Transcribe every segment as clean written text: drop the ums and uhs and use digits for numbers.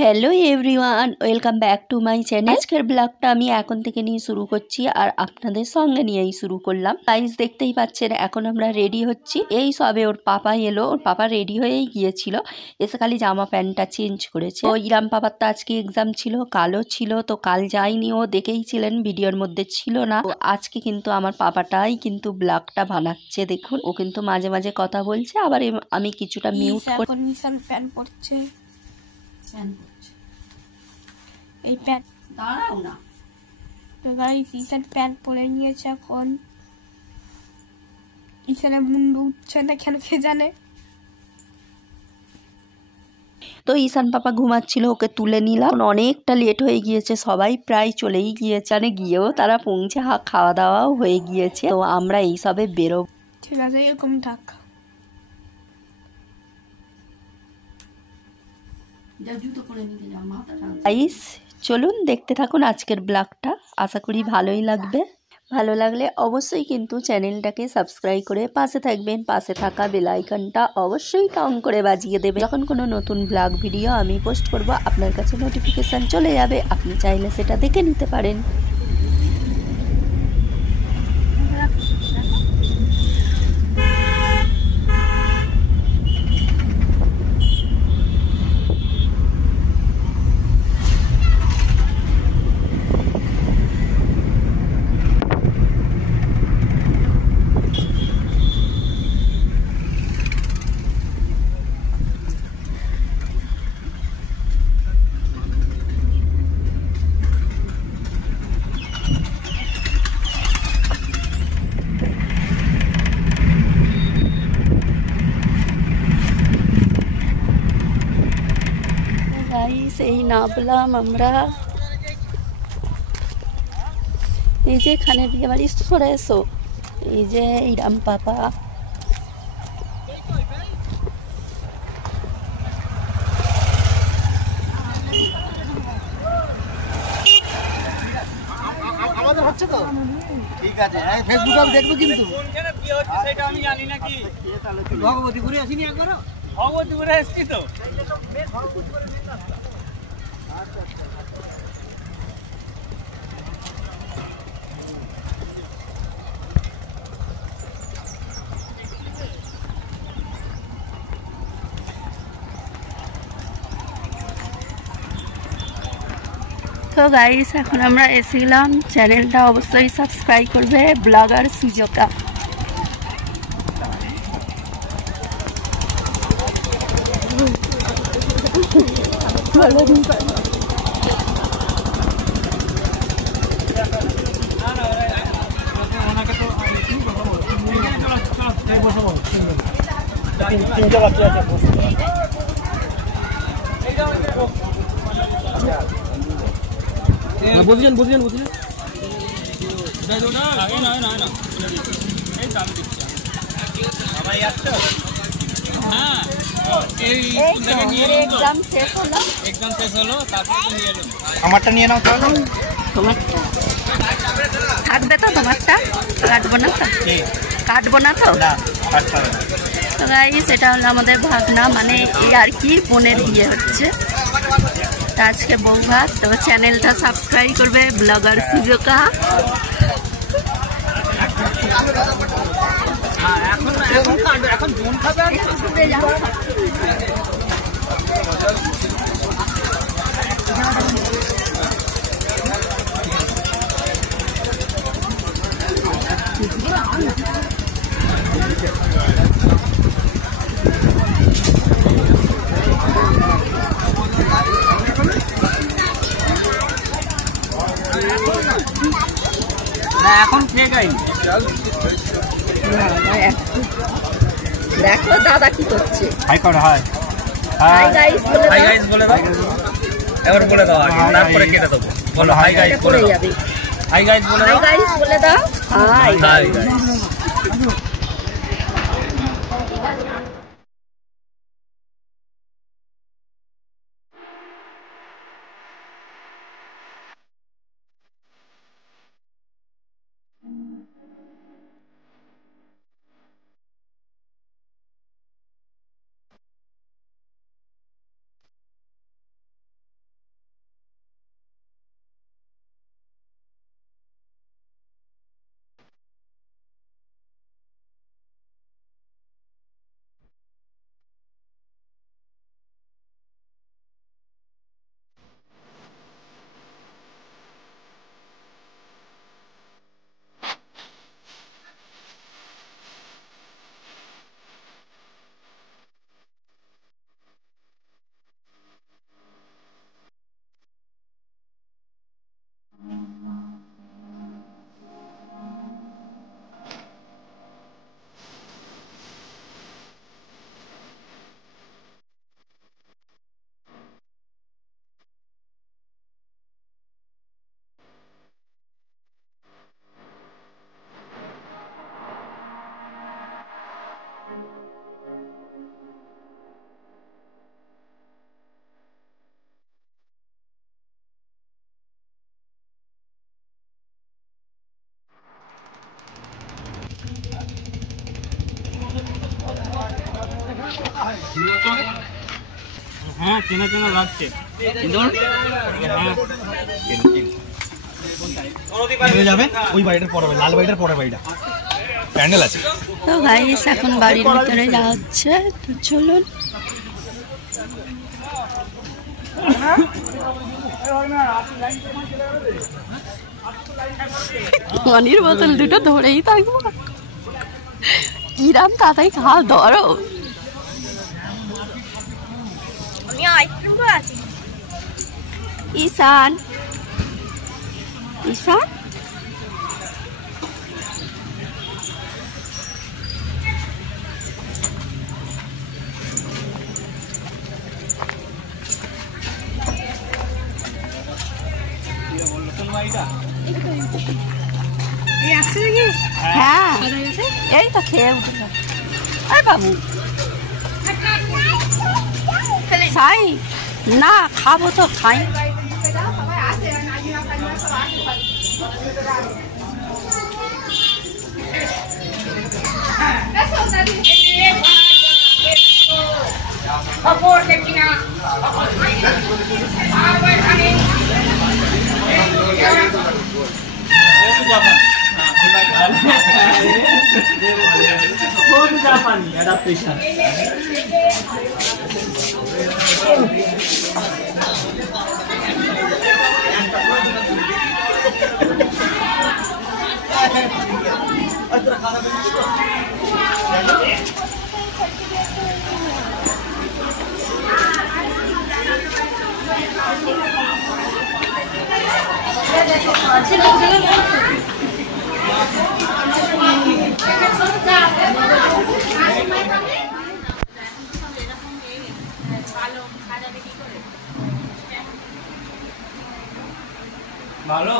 Hello everyone, welcome back to my channel. আজকের ব্লগটা আমি এখন থেকে নিয়ে শুরু করছি আর আপনাদের সঙ্গে নিয়েই শুরু করলাম। গাইস দেখতেই পাচ্ছেন এখন আমরা রেডি হচ্ছি। এই সবে ওর পাপা এলো, ওর পাপা রেডি হয়েই গিয়েছিল, এসে খালি জামা প্যান্টটা চেঞ্জ করেছে। ও ইরাম পাপার তো আজকে এক্সাম ছিল, কালও ছিল, তো কাল যায়নি, ও দেখেই ছিলেন ভিডিওর মধ্যে ছিল না। তো আজকে কিন্তু আমার পাপাটাই কিন্তু ব্লগটা বানাচ্ছে। দেখুন ও কিন্তু মাঝে মাঝে কথা বলছে, আবার আমি কিছুটা মিউট করে প্যান্ট পরছে। এই প্যান্ট দাঁড়াও না, তো গাইস ঈশান প্যান্ট পরে নিয়েছে। এখন ঈশানের মুন্ডু উঠছে না কেন কে জানে। তো ঈশান পাপা ঘুমাচ্ছিল, ওকে তুলে নিলাম। অনেকটা লেট হয়ে গিয়েছে, সবাই প্রায় চলেই গিয়েছে, মানে গিয়েও তারা পৌঁছে খাওয়া দাওয়াও হয়ে গিয়েছে। তো আমরা এই সবে বেরোবো। ঠিক আছে, এরকম থাক। গাইস চলুন দেখতে থাকুন আজকের ব্লগটা, আশা করি ভালোই লাগবে। ভালো লাগলে অবশ্যই কিন্তু চ্যানেলটাকে সাবস্ক্রাইব করে পাশে থাকবেন, পাশে থাকা বেল আইকনটা অবশ্যই টং করে বাজিয়ে দেবেন। যখন কোনো নতুন ব্লগ ভিডিও আমি পোস্ট করব আপনার কাছে নোটিফিকেশান চলে যাবে, আপনি চাইলে সেটা দেখে নিতে পারেন। গাইস এই নামলাম আমরা, এই যে এখানে বিয়ে বাড়ি, সরে এসো। এই যে ইরাম পাপা, আমাদের হচ্ছে তো ঠিক আছে। ফেসবুকে আমি দেখবো, কিন্তু কোনখানে বিয়ে হচ্ছে সেটা আমি জানি না। কি ভগবতীপুরে আসিনি একবারও? ভগবতীপুরে এসছি তো। তো গাইস এখন আমরা এসেছিলাম, চ্যানেলটা অবশ্যই সাবস্ক্রাইব করবে, ব্লগার সুজকা। বুঝলেন বুঝলেন বুঝলেন। আমারটা নিয়ে নাও তাহলে। তোমারটা থাকবে তো? তোমারটা কাটবো না তো? কাটবো না তো? তো গাইস এটা হলো আমাদের ভাগনা, মানে এই আর কি বোনের বিয়ে হচ্ছে, তো আজকে বউ ভাত। তো চ্যানেলটা সাবস্ক্রাইব করবে, ব্লগার সুজকা। এখন বোন খাবে। এখন খেয়ে গাই। দেখো দাদা কি করছে। হাই কর, হাই হাই গাইস বলে হাই দাও। গাইস বলে দাও। এবার বলে দাও আগে, তারপরে কেটে দেবো। বলো হাই গাইস বলে দাও। হাই গাইস বলে দাও। হাই গাইস বলে দাও। High hi guys. হ্যাঁ চেনা চেনা লাগছে যাবে ওই বাড়িটার পরে লাল বাড়িটার পরে বাড়িটা প্যান্ডেল আছে। তো গাইস এখন বাড়ির ভিতরে যাওয়া হচ্ছে, তো চলুন। পানির বোতল দুটো ধরেই থাকবো, কিরাম তাড়াতাড়ি খাওয়া ধরো। ঈশান ঈশান হ্যাঁ এই তো খেয়ে উঠলাম। আরে বাবু সাই না খাবো তো খাই। জাপানি অ্যাডাপ্টেশন ভালো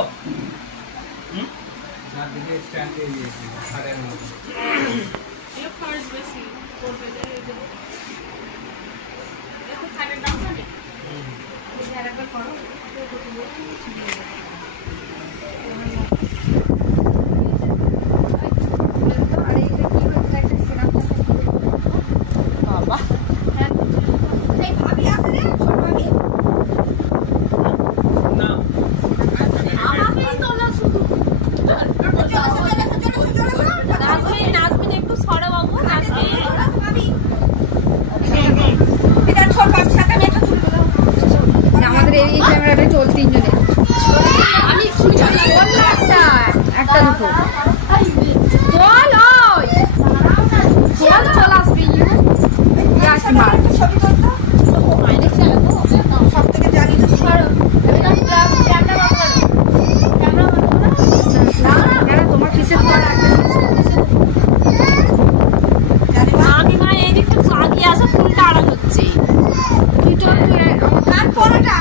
আমাদের এই ক্যামেরাটা চল তিনজনে একটা দুটো চল চল আসবি সব থেকে জানি তো তোমার কিসের আমি মা এদিক তো আগিয়ে আসা ফুলটা আড়াল হচ্ছে পরোটা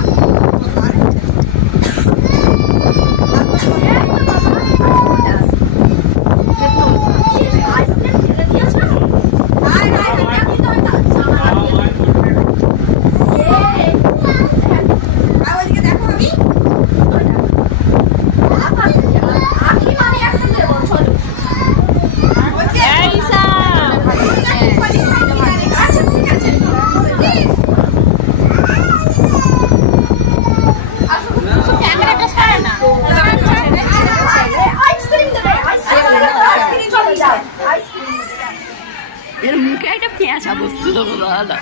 এর মুখে একটা পেঁচা বসছিল দাদা।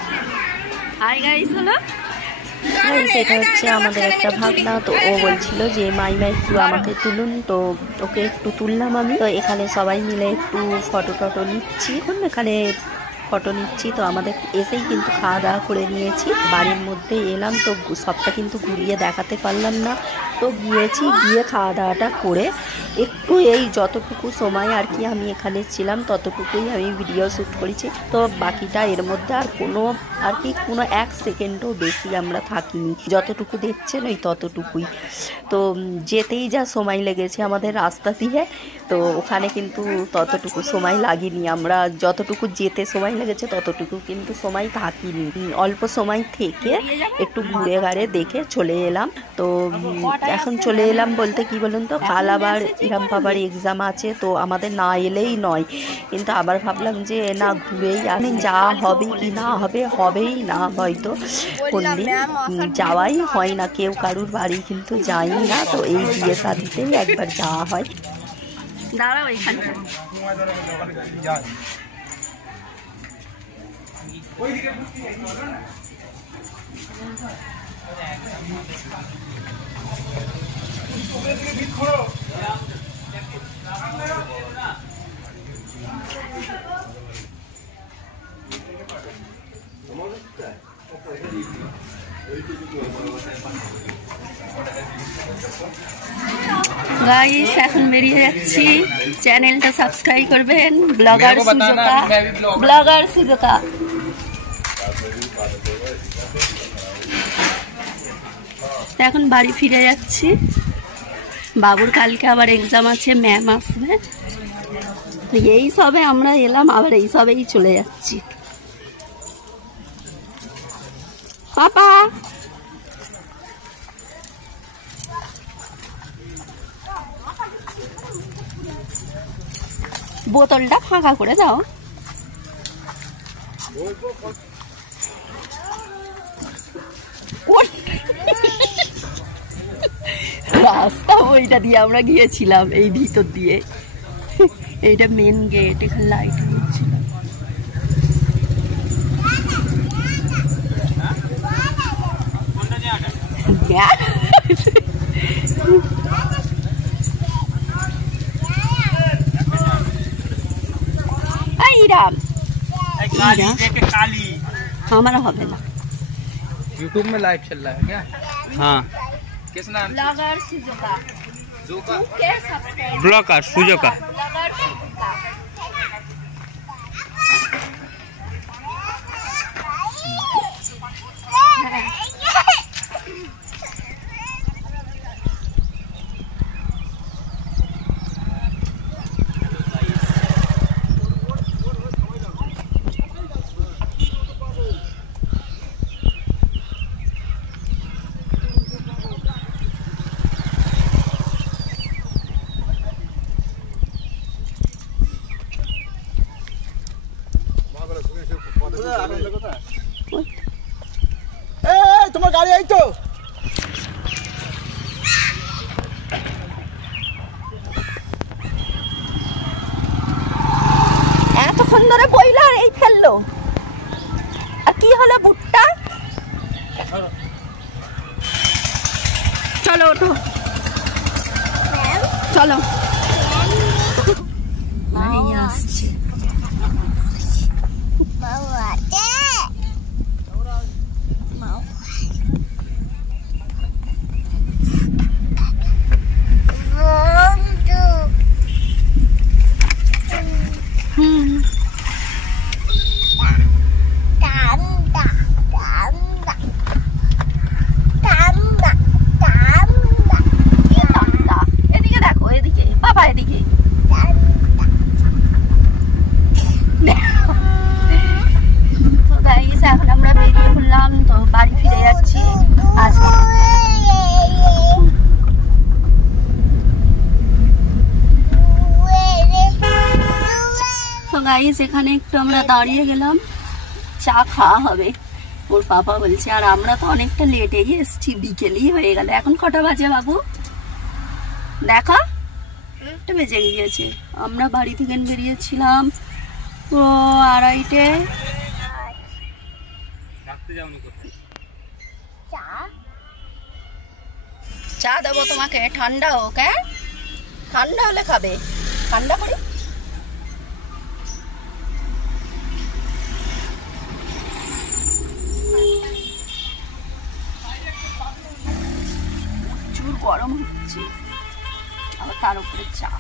হাই গাইস হলো সেটা হচ্ছে আমাদের একটা ভাগনা, তো ও বলছিল যে মাইমা একটু আমাকে তুলুন, তো ওকে একটু তুললাম আমি। তো এখানে সবাই মিলে একটু ফটো টটো নিচ্ছি, এখন এখানে ফটো নিচ্ছি। তো আমাদের এসেই কিন্তু খাওয়া দাওয়া করে নিয়েছি, বাড়ির মধ্যে এলাম, তো সবটা কিন্তু ঘুরিয়ে দেখাতে পারলাম না। তো গিয়েছি, গিয়ে খাওয়া দাওয়াটা করে একটু এই যতটুকু সময় আর কি আমি এখানে ছিলাম ততটুকুই আমি ভিডিও শ্যুট করেছি। তো বাকিটা এর মধ্যে আর কোনো 1 সেকেন্ডও বেশি আমরা থাকিনি, যতটুকু দেখছেন ওই ততটুকুই। তো যেতেই যা সময় লেগেছে আমাদের রাস্তা দিয়ে, তো ওখানে কিন্তু ততটুকু সময় লাগেনি, আমরা যতটুকু যেতে সময় লেগেছে ততটুকু কিন্তু সময় থাকিনি। অল্প সময় থেকে একটু ঘুরে ঘাড়ে দেখে চলে এলাম। তো এখন চলে এলাম বলতে কি বলুন তো, কাল আবার ইরাম বাবার এক্সাম আছে, তো আমাদের না এলেই নয়। কিন্তু আবার ভাবলাম যে না ঘুরেই আসি, যা হবে কি না হবে, হবেই না হয়তো কোনদিন যাওয়াই হয় না, কেউ কারুর বাড়ি কিন্তু যাই না। তো এই বিয়ে শাদিতেই একবার যাওয়া হয়। দাঁড়াও এখানে গাইস, এখন বেরিয়ে যাচ্ছি। চ্যানেলটা সাবস্ক্রাইব করবেন, ব্লগার সুজোকা। এখন বাড়ি ফিরে যাচ্ছি। বাবুর কালকে আবার এক্সাম আছে, ম্যাম আসবে। তো এই সবে আমরা এলাম, আবার এই সবেই চলে যাচ্ছি। পাপা বোতলটা ফাঁকা করে দাও। রাস্তা ওইটা দিয়ে আমরা গিয়েছিলাম, এই ভিতর দিয়ে। এইটা মেন গেট, এখানে লাইট হচ্ছিল। हमारा হবে না। YouTube में लाइव चल रहा है क्या? हाँ। किस नाम? ब्लॉगर सुजोका। ब्लॉगर सुजोका। তোমার গাড়ি এই তো। এতক্ষণ ধরে বইলা আর এই ফেললো, আর কি হলো বুটটা? চলো ওঠো, চলো। আসছে এদিকে দেখো, এদিকে বাবা, এদিকে। তো গাইস, এখন আমরা বেরিয়ে পড়লাম, তো বাড়ি ফিরে যাচ্ছি। তো গাইস, এখানে একটু আমরা দাঁড়িয়ে গেলাম, চা খাওয়া হবে। ওর পাপা বলছে, আর আমরা তো অনেকটা লেটেই এসছি, বিকেলই হয়ে গেল। এখন কটা বাজে বাবু? দেখা বেজে গিয়েছে। আমরা বাড়ি থেকে বেরিয়েছিলাম ও 2:30-টে। চা দেবো তোমাকে, ঠান্ডা হোক। হ্যাঁ, ঠান্ডা হলে খাবে, ঠান্ডা করে। প্রচুর গরম হচ্ছে, আবার তার উপরে চা।